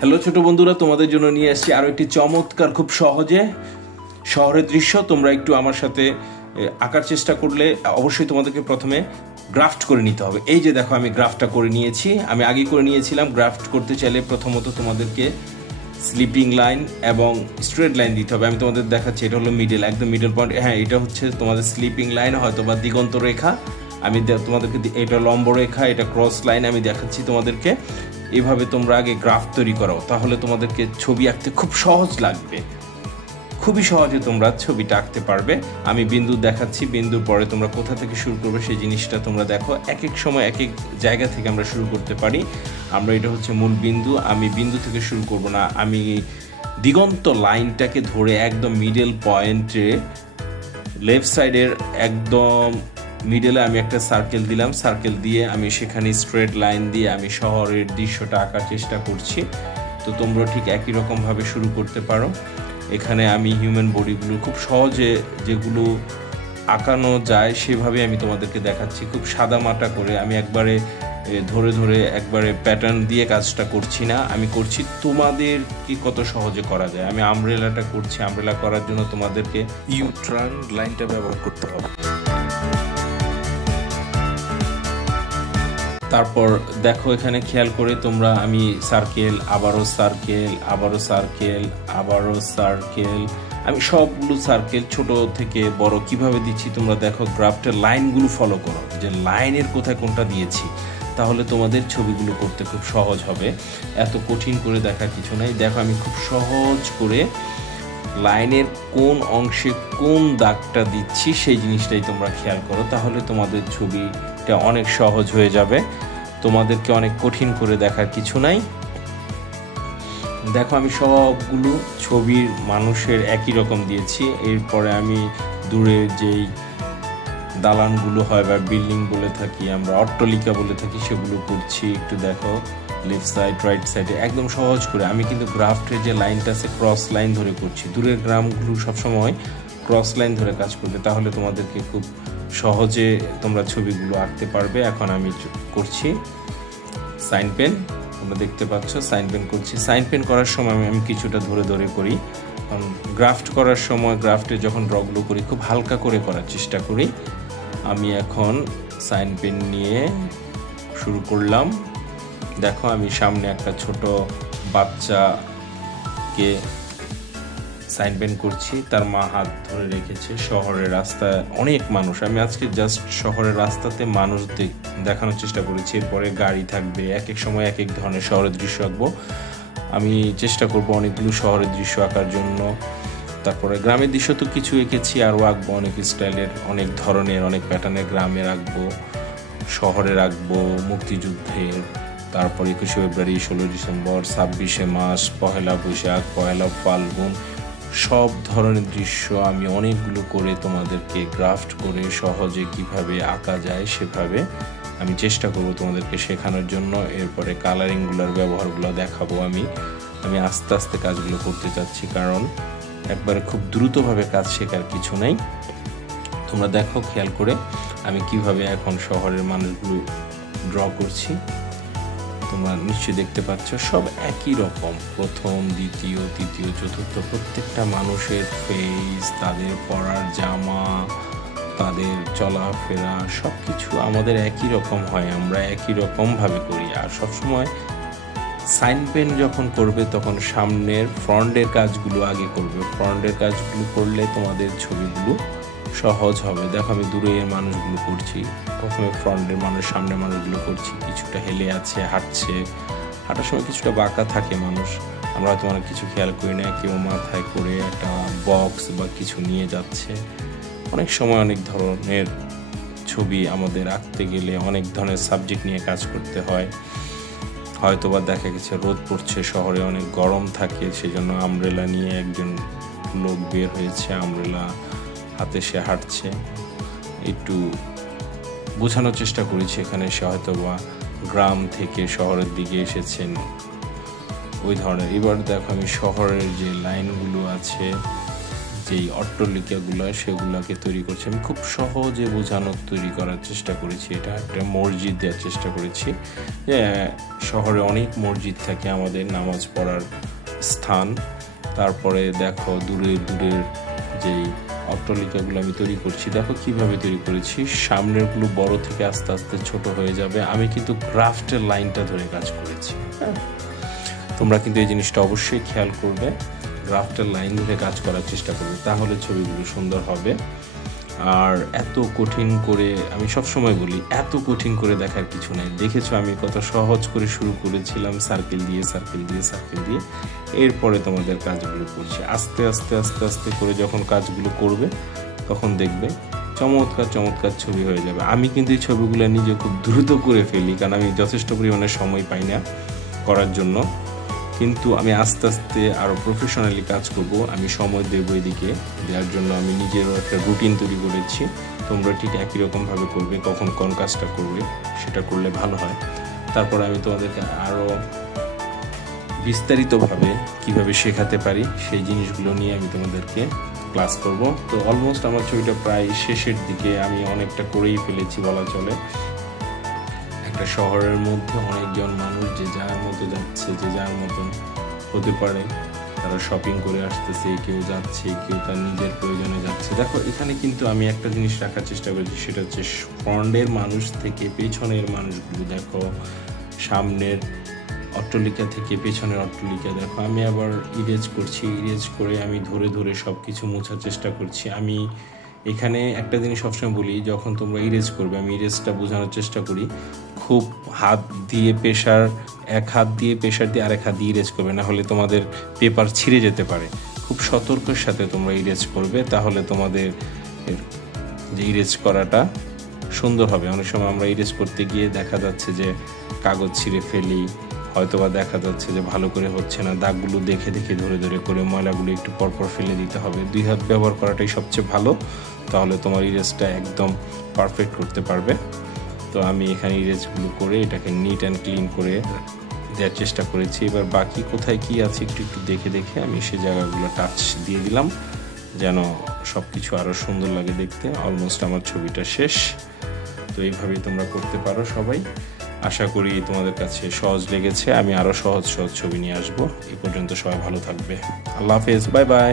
Hello ছোট বন্ধুরা, তোমাদের জন্য নিয়ে আসছি আরো একটি চমৎকার খুব সহজে শহরের দৃশ্য। তোমরা একটু আমার সাথে আঁকার চেষ্টা করলে অবশ্যই তোমাদেরকে প্রথমে গ্রাফট করে নিতে হবে। এই যে দেখো, আমি গ্রাফটটা করে নিয়েছি, আমি আগে করে নিয়েছিলাম। গ্রাফট করতে চাইলে প্রথমত তোমাদেরকে স্লিপিং লাইন এবং স্ট্রেট লাইন দিতে হবে। আমি তোমাদের দেখাচ্ছি, এটা হলো মিডল, একদম মিডল পয়েন্ট। হ্যাঁ, এটা হচ্ছে তোমাদের স্লিপিং লাইন, হয়তো বা দিগন্ত রেখা। আমি তোমাদেরকে এটা লম্ব রেখা, এটা ক্রস লাইন আমি দেখাচ্ছি তোমাদেরকে। এভাবে তোমরা আগে গ্রাফ তৈরি করো, তাহলে তোমাদেরকে ছবি আঁকতে খুব সহজ লাগবে, খুবই সহজে তোমরা ছবিটা আঁকতে পারবে। আমি বিন্দু দেখাচ্ছি, বিন্দুর পরে তোমরা কোথা থেকে শুরু করবে সেই জিনিসটা তোমরা দেখো। এক এক সময় এক এক জায়গা থেকে আমরা শুরু করতে পারি। আমরা এটা হচ্ছে মূল বিন্দু, আমি বিন্দু থেকে শুরু করব না, আমি দিগন্ত লাইনটাকে ধরে একদম মিডল পয়েন্টে লেফট সাইডের একদম মিডলে আমি একটা সার্কেল দিলাম। সার্কেল দিয়ে আমি সেখানে স্ট্রেট লাইন দিয়ে আমি শহরের দৃশ্যটা আঁকার চেষ্টা করছি। তো তোমরা ঠিক একই রকমভাবে শুরু করতে পারো। এখানে আমি হিউম্যান বডিগুলো খুব সহজে যেগুলো আঁকানো যায় সেভাবে আমি তোমাদেরকে দেখাচ্ছি, খুব সাদামাটা করে। আমি একবারে ধরে ধরে একবারে প্যাটার্ন দিয়ে কাজটা করছি না, আমি করছি তোমাদের কি কত সহজে করা যায়। আমি আমব্রেলাটা করছি, আমব্রেলা করার জন্য তোমাদেরকে ইউ টার্ন লাইনটা ব্যবহার করতে হবে। তারপর দেখো, এখানে খেয়াল করে তোমরা, আমি সার্কেল, আবারও সার্কেল, আবারও সার্কেল, আবারও সার্কেল, আমি সবগুলো সার্কেল ছোট থেকে বড় কিভাবে দিচ্ছি তোমরা দেখো। গ্রাফটের লাইনগুলো ফলো করো, যে লাইনের কোথায় কোনটা দিয়েছি, তাহলে তোমাদের ছবিগুলো করতে খুব সহজ হবে। এত কঠিন করে দেখার কিছু নাই। দেখো, আমি খুব সহজ করে লাইনের কোন অংশে কোন দাগটা দিচ্ছি সেই জিনিসটাই তোমরা খেয়াল করো, তাহলে তোমাদের ছবিটা অনেক সহজ হয়ে যাবে। তোমাদেরকে অনেক কঠিন করে দেখার কিছু নাই। দেখো, আমি সবগুলো ছবির মানুষের একই রকম দিয়েছি। এরপরে আমি দূরে যেই দালানগুলো হয় বা বিল্ডিং বলে থাকি আমরা, অট্টালিকা বলে থাকি, সেগুলো করছি। একটু দেখো, লেফট সাইড রাইট সাইডে একদম সহজ করে। আমি কিন্তু গ্রাফটের যে লাইনটা আছে ক্রস লাইন ধরে করছি। দূরের গ্রামগুলো সবসময় ক্রস লাইন ধরে কাজ করবে, তাহলে তোমাদেরকে খুব সহজে তোমরা ছবিগুলো আঁকতে পারবে। এখন আমি করছি সাইন পেন, তোমরা দেখতে পাচ্ছ সাইন পেন করছি। সাইন পেন করার সময় আমি কিছুটা ধরে ধরে করি, কারণ গ্রাফট করার সময় গ্রাফটে যখন ড্রগুলো করি খুব হালকা করে করার চেষ্টা করি। আমি এখন সাইন পেন নিয়ে শুরু করলাম। দেখো, আমি সামনে একটা ছোট বাচ্চাকে সাইন পেন করছি, তার মা হাত ধরে রেখেছে। শহরের রাস্তায় অনেক মানুষ, আমি আজকে জাস্ট শহরের রাস্তাতে মানুষ দেখানোর চেষ্টা করেছি। এরপরে গাড়ি থাকবে, এক এক সময় এক এক ধরনের শহরের দৃশ্য আঁকবো। আমি চেষ্টা করব অনেকগুলো শহরের দৃশ্য আঁকার জন্য। তারপরে গ্রামের দৃশ্য তো কিছু এঁকেছি, আরও আঁকবো অনেক স্টাইলের, অনেক ধরনের, অনেক প্যাটার্নের। গ্রামের আঁকবো, শহরের আঁকবো, মুক্তিযুদ্ধের, তারপর 21শে ফেব্রুয়ারি, 16 ডিসেম্বর, 26শে মার্চ, পহেলা বৈশাখ, পহেলা ফাল্গুন, সব ধরনের দৃশ্য আমি অনেকগুলো করে তোমাদেরকে গ্রাফট করে সহজে কিভাবে আঁকা যায় সেভাবে আমি চেষ্টা করব তোমাদেরকে শেখানোর জন্য। এরপরে কালারিংগুলোর ব্যবহারগুলো দেখাবো। আমি আস্তে আস্তে কাজগুলো করতে চাচ্ছি, কারণ একবারে খুব দ্রুতভাবে কাজ শেখার কিছু নেই। তোমরা দেখো খেয়াল করে আমি কিভাবে এখন শহরের মানুষগুলো ড্র করছি। তোমরা নিশ্চয়ই দেখতে পাচ্ছ সব একই রকম, প্রথম, দ্বিতীয়, তৃতীয়, চতুর্থ, প্রত্যেকটা মানুষের ফেস, তাদের পরার জামা, তাদের চলাফেরা, সব কিছু আমাদের একই রকম হয়, আমরা একই রকমভাবে করি। আর সবসময় সাইন পেন যখন করবে তখন সামনের ফ্রন্টের কাজগুলো আগে করবে। ফ্রন্টের কাজগুলো করলে তোমাদের ছবিগুলো সহজ হবে। দেখো, আমি দূরের মানুষগুলো করছি, প্রথমে ফ্রন্টের মানুষ, সামনের মানুষগুলো করছি। কিছুটা হেলে আছে, হাঁটছে, হাঁটার সময় কিছুটা বাঁকা থাকে মানুষ, আমরা হয়তো অনেক কিছু খেয়াল করি না। কেউ মাথায় করে একটা বক্স বা কিছু নিয়ে যাচ্ছে। অনেক সময় অনেক ধরনের ছবি আমাদের আঁকতে গেলে অনেক ধরনের সাবজেক্ট নিয়ে কাজ করতে হয়। হয়তো বা দেখা গেছে রোদ পড়ছে, শহরে অনেক গরম থাকে, সেজন্য আমব্রেলা নিয়ে একজন লোক বের হয়েছে, আমব্রেলা হাতে সে হাঁটছে। একটু বোঝানোর চেষ্টা করেছি এখানে সে হয়তো বা গ্রাম থেকে শহরের দিকে এসেছেন, ওই ধরনের। এবার দেখো, আমি শহরের যে লাইনগুলো আছে যেই অট্টালিকাগুলো সেগুলোকে তৈরি করছি। আমি খুব সহজে বোঝানোর তৈরি করার চেষ্টা করেছি। এটা একটা মসজিদ দেওয়ার চেষ্টা করেছি, যে শহরে অনেক মসজিদ থাকে আমাদের নামাজ পড়ার স্থান। তারপরে দেখো দূরের যেই অট্টালিকাগুলো আমি তৈরি করছি, দেখো কিভাবে তৈরি করেছি। সামনেরগুলো বড় থেকে আস্তে আস্তে ছোট হয়ে যাবে। আমি কিন্তু ক্রাফটের লাইনটা ধরে কাজ করেছি। হ্যাঁ, তোমরা কিন্তু এই জিনিসটা অবশ্যই খেয়াল করবে, গ্রাফটের লাইন ধরে কাজ করার চেষ্টা করবে, তাহলে ছবিগুলো সুন্দর হবে। আর এত কঠিন করে, আমি সবসময় বলি, এত কঠিন করে দেখার কিছু নেই। দেখেছো আমি কত সহজ করে শুরু করেছিলাম, সার্কেল দিয়ে সার্কেল দিয়ে সার্কেল দিয়ে। এরপরে তোমাদের কাজগুলো করছি আস্তে আস্তে আস্তে আস্তে করে। যখন কাজগুলো করবে তখন দেখবে চমৎকার চমৎকার ছবি হয়ে যাবে। আমি কিন্তু এই ছবিগুলো নিজে খুব দ্রুত করে ফেলি, কারণ আমি যথেষ্ট পরিমাণে সময় পাই না করার জন্য। কিন্তু আমি আস্তে আস্তে আরও প্রফেশনালি কাজ করব, আমি সময় দেবো এদিকে। দেওয়ার জন্য আমি নিজেরও একটা রুটিন তৈরি করেছি। তোমরা ঠিক একই রকমভাবে করবে, কখন কোন কাজটা করবে সেটা করলে ভালো হয়। তারপর আমি তোমাদেরকে আরও বিস্তারিতভাবে কিভাবে শেখাতে পারি সেই জিনিসগুলো নিয়ে আমি তোমাদেরকে ক্লাস করব। তো অলমোস্ট আমার ছবিটা প্রায় শেষের দিকে, আমি অনেকটা করেই ফেলেছি বলা চলে। একটা শহরের মধ্যে অনেকজন মানুষ যে যার মতো যাচ্ছে, যে যার মতন হতে পারে, তারা শপিং করে আসতেছে, কেউ যাচ্ছে, কেউ তার নিজের প্রয়োজনে যাচ্ছে। দেখো এখানে কিন্তু আমি একটা জিনিস রাখার চেষ্টা করেছি, সেটা হচ্ছে ফ্রন্টের মানুষ থেকে পেছনের মানুষগুলো। দেখো সামনের অট্টালিকা থেকে পেছনের অট্টালিকা দেখো। আমি আবার ইরেজ করছি, ইরেজ করে আমি ধরে ধরে সব কিছু মোছার চেষ্টা করছি। আমি এখানে একটা জিনিস সবসময় বলি, যখন তোমরা ইরেজ করবে, আমি ইরেজটা বোঝানোর চেষ্টা করি, খুব হাত দিয়ে প্রেশার, এক হাত দিয়ে প্রেশার দিয়ে আরেক হাত দিয়ে ইরেজ করবে, না হলে তোমাদের পেপার ছিঁড়ে যেতে পারে। খুব সতর্কের সাথে তোমরা ইরেজ করবে, তাহলে তোমাদের যে ইরেজ করাটা সুন্দর হবে। অনেক সময় আমরা ইরেজ করতে গিয়ে দেখা যাচ্ছে যে কাগজ ছিঁড়ে ফেলি, হয়তোবা দেখা যাচ্ছে যে ভালো করে হচ্ছে না। দাগগুলো দেখে দেখে ধরে ধরে করে ময়লাগুলো একটু পরপর ফেলে দিতে হবে। 2 হাত ব্যবহার করাটাই সবচেয়ে ভালো, তাহলে তোমার ইরেজটা একদম পারফেক্ট করতে পারবে। তো আমি এখানে ইরেজগুলো করে এটাকে নিট অ্যান্ড ক্লিন করে দেওয়ার চেষ্টা করেছি। এবার বাকি কোথায় কি আছে একটু একটু দেখে দেখে আমি সে জায়গাগুলো টাচ দিয়ে দিলাম, যেন সব কিছু আরও সুন্দর লাগে দেখতে। অলমোস্ট আমার ছবিটা শেষ। তো এইভাবেই তোমরা করতে পারো সবাই। আশা করি তোমাদের কাছে সহজ লেগেছে। আমি আরও সহজ সহজ ছবি নিয়ে আসবো। এই পর্যন্ত সবাই ভালো থাকবে। আল্লাহ হাফেজ, বাই বাই।